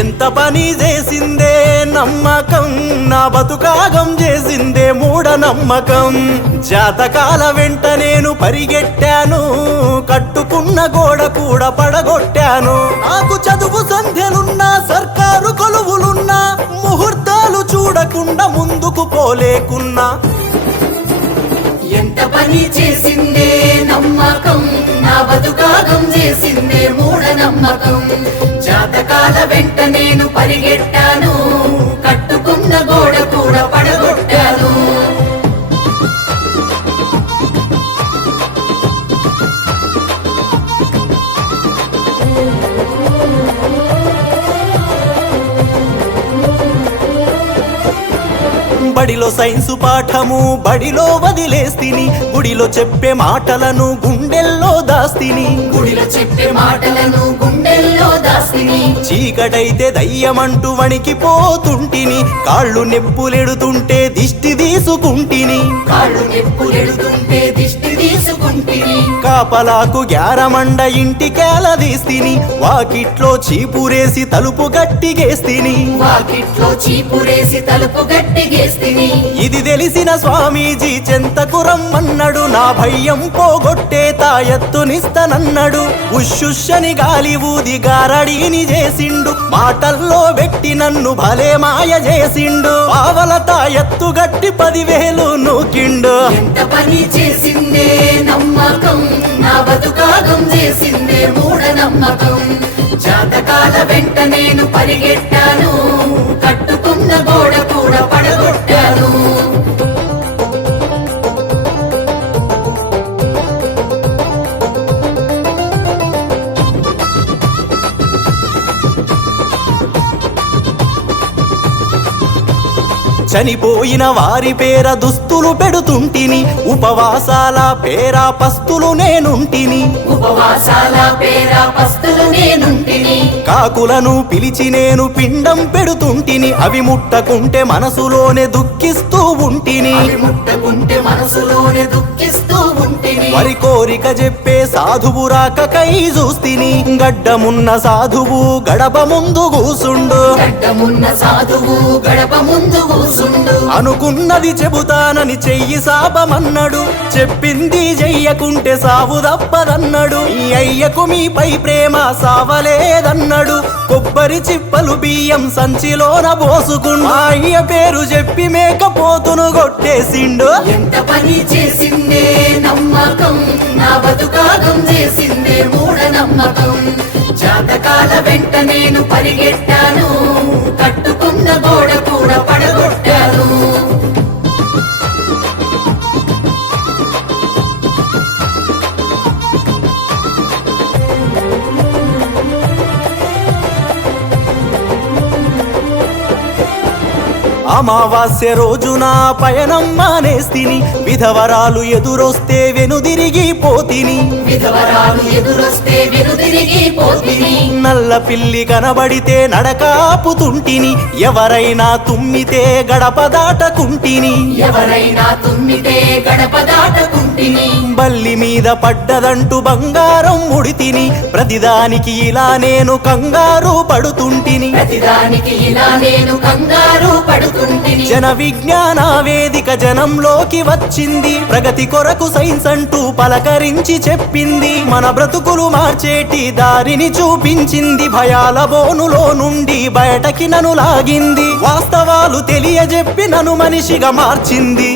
ఎంత పని చేసిందే నమ్మకం నా బతుకాగం చేసిందే మూఢ నమ్మకం జాతకాల వెంట నేను పరిగెట్టాను కట్టుకున్న గోడ కూడా పడగొట్టాను నాకు చదువు సంధ్యలున్నా సర్కారు కొలువులున్నా ముహూర్తాలు చూడకుండా ముందుకు పోలేకున్నా ఎంత పని చేసిందే నమ్మకం నా బతుకాగం చేసిందే మూఢ నమ్మకం జాతకాల వెంట నేను పరిగెట్టాను బడిలో సైన్సు పాఠము బడిలో వదిలేస్తిని గుడిలో చెప్పే మాటలను గుండెల్లో దాస్తిని గుడిలో చెప్పే మాటలను గుండెల్లో దాస్తిని చీకటైతే దయ్యమంటూ వణికి పోతుంటిని కాళ్ళు నెప్పులెడుతుంటే దిష్టి తీసుకుంటిని కాళ్ళు నెప్పులెడుతుంటే దిష్టి కాపలాకు గ్యారమండ కేలదీస్తిని వాకిట్లో చీపురేసి తలుపు గట్టిగేస్తిని వాకిట్లో చీపురేసి తలుపు గట్టిగేస్తిని ఇది తెలిసిన స్వామీజీ చెంతకు రమ్మన్నాడు నా భయం పోగొట్టే తాయత్తునిస్తనన్నాడు ఉష్యుష్యని గాలి ఊది గారడీని చేసిండు మాటల్లో పెట్టి నన్ను భలే మాయ చేసిండు పావల తాయత్తు గట్టి పదివేలు నూకిండు ఎంత పని చేసిందే నమ్మ నమ్మకం నా బతుకాగం చేసిందే మూఢనమ్మకం జాతకాల వెంట నేను పరిగెట్టాను చనిపోయిన వారి పేర దుస్తులు పెడుతుంటిని ఉపవాసాల పేర పస్తులు నేనుంటిని ఉపవాసాల పేర పస్తులు నేనుంటిని కాకులను పిలిచి నేను పిండం పెడుతుంటిని అవి ముట్టకుంటే మనసులోనే దుఃఖిస్తూ ఉంటిని ముట్టకుంటే మనసులోనే దుఃఖిస్తూ వరి కోరిక చెప్పే సాధువు రాక కై చూస్తిని గడ్డమున్న సాధువు గడప ముందు కూసుండు గడ్డమున్న సాధువు గడప ముందు కూసుండు అనుకున్నది చెబుతానని చెయ్యి శాపమన్నాడు చెప్పింది చెయ్యకుంటే సావు తప్పదన్నాడు మీ అయ్యకు మీపై ప్రేమ సావలేదన్నాడు కొబ్బరి చిప్పలు బియ్యం సంచిలోన పోసుకున్న అయ్య పేరు చెప్పి మేకపోతును కొట్టేసిండు ఎంత పని చేసిందే నమ్మకం నా బతుకాగం చేసిందే మూఢనమ్మకం జాతకాల వెంట నేను పరిగెట్టాను అమావాస్య రోజున పయనం మానేస్తిని విధవరాలు ఎదురొస్తే వెనుదిరిగి పోతిని విధవరాలు ఎదురొస్తే వెనుదిరిగి పోతిని నల్ల పిల్లి కనబడితే నడకాపుతుంటిని ఎవరైనా తుమ్మితే గడప దాటకుంటిని ఎవరైనా తుమ్మితే గడప దాటకుంటిని తల్లి మీద పడ్డదంటూ బంగారం ముడితిని ప్రతిదానికి ఇలా నేను కంగారు పడుతుంటిని ప్రతిదానికి ఇలా నేను కంగారు పడుతుంటిని జన విజ్ఞాన వేదిక జనంలోకి వచ్చింది ప్రగతి కొరకు సైన్స్ అంటూ పలకరించి చెప్పింది మన బ్రతుకులు మార్చేటి దారిని చూపించింది భయాల బోనులో నుండి బయటకి నను లాగింది వాస్తవాలు తెలియజెప్పి నను మనిషిగా మార్చింది